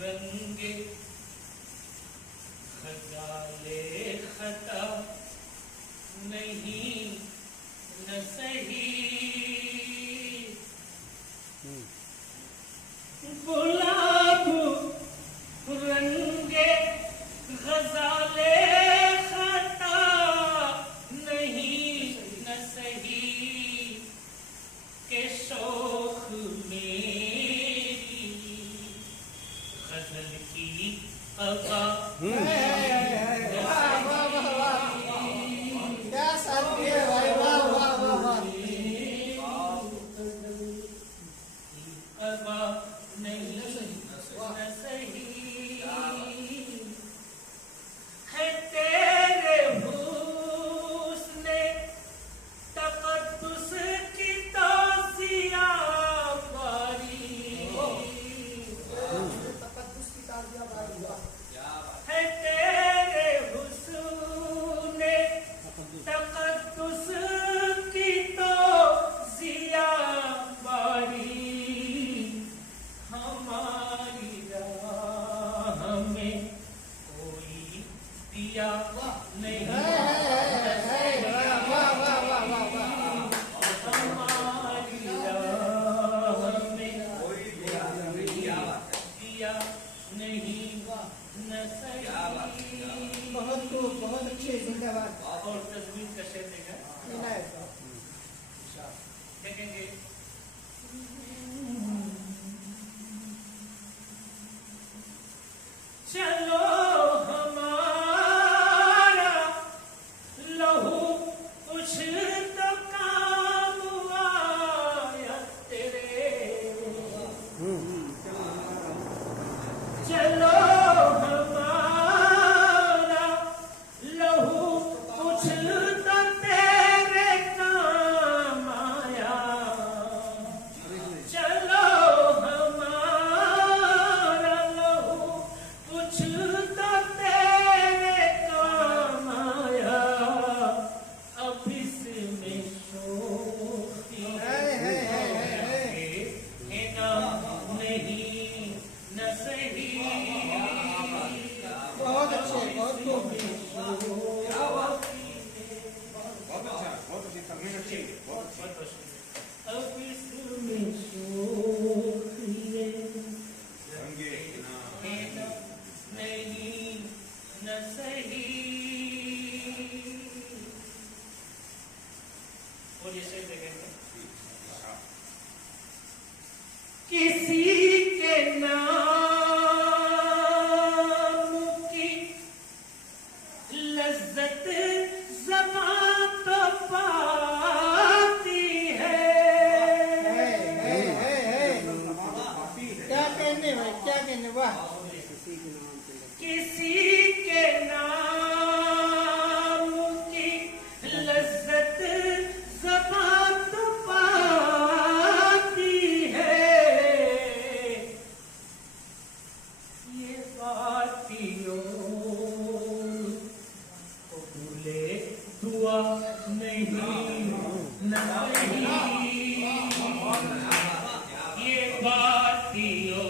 रंगे खजाले खता नहीं न सही गुलाब रंगे गजाले खता नहीं न सही के शौक मेरी गजल की हवा बहुत अच्छे जिंदाबाद। और तस्वीर का शेर देखेंगे चलो हमारा लहू कुछ तो काम आया तेरे चलो किसी के नाम की लज्जत ज़बां तो पाती है। क्या कहने भाई, क्या कहने वाह। किसी के नाम की लज्जत ज़बां तो पाती है। ये बातियों को भूले दुआ नहीं नहीं ये बातियों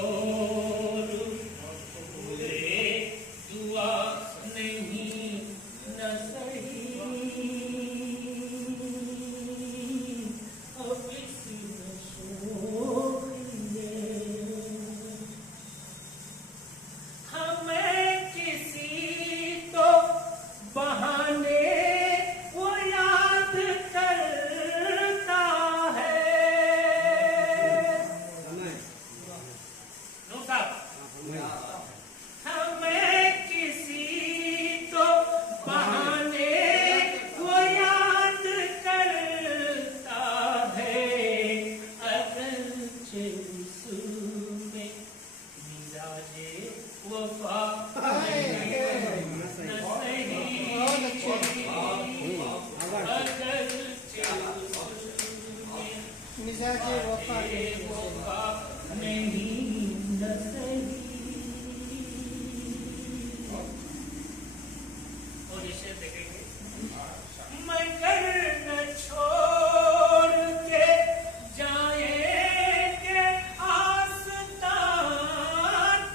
मिजाजे वफा नहीं और इसे देखेंगे मैं घर न छोड़ के जाएंगे आस्तां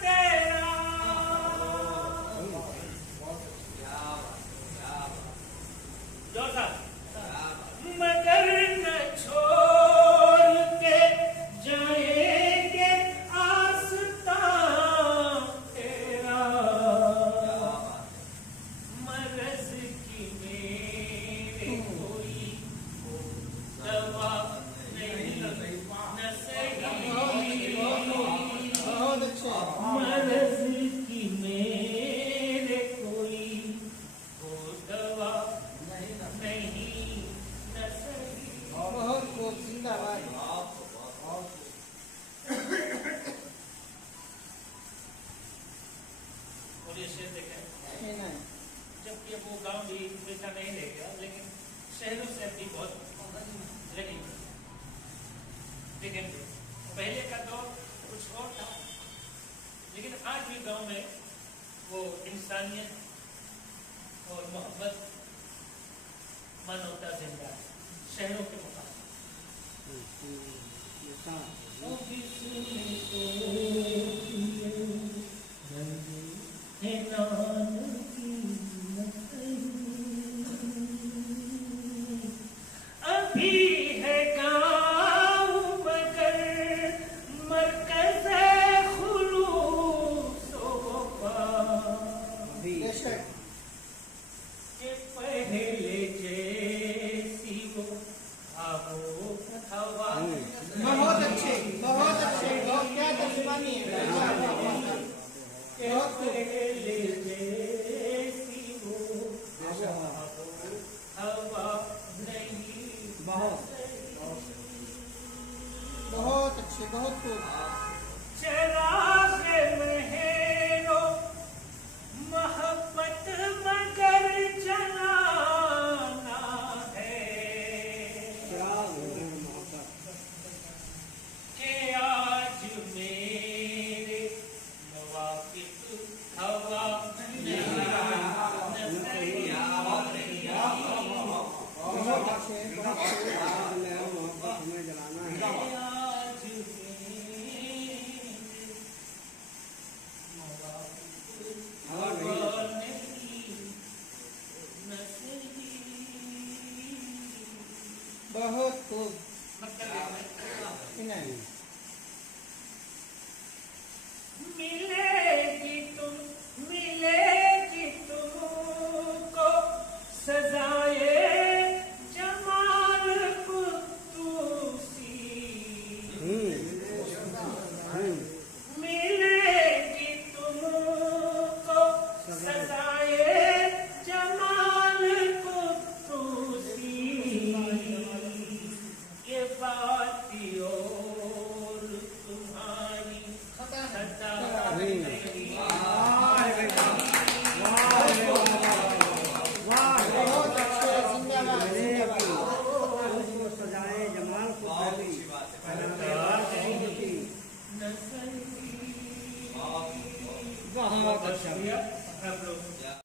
तेरा और ये शेर देखें, नहीं जबकि वो गांव भी वैसा नहीं रह गया, लेकिन शहरों से भी बहुत लगी। लेकिन पहले का दौर कुछ और था, लेकिन आज भी गांव में वो इंसानियत और मोहब्बत, मानवता जिंदा है शहरों के मुकाबले। अभी है गाँव मगर मरकज़ खुलूस व वफा, बेशक के पहले जैसी वो आवो हवा। बहुत अच्छे बहुत क्या तर्जुमानी है। के पहले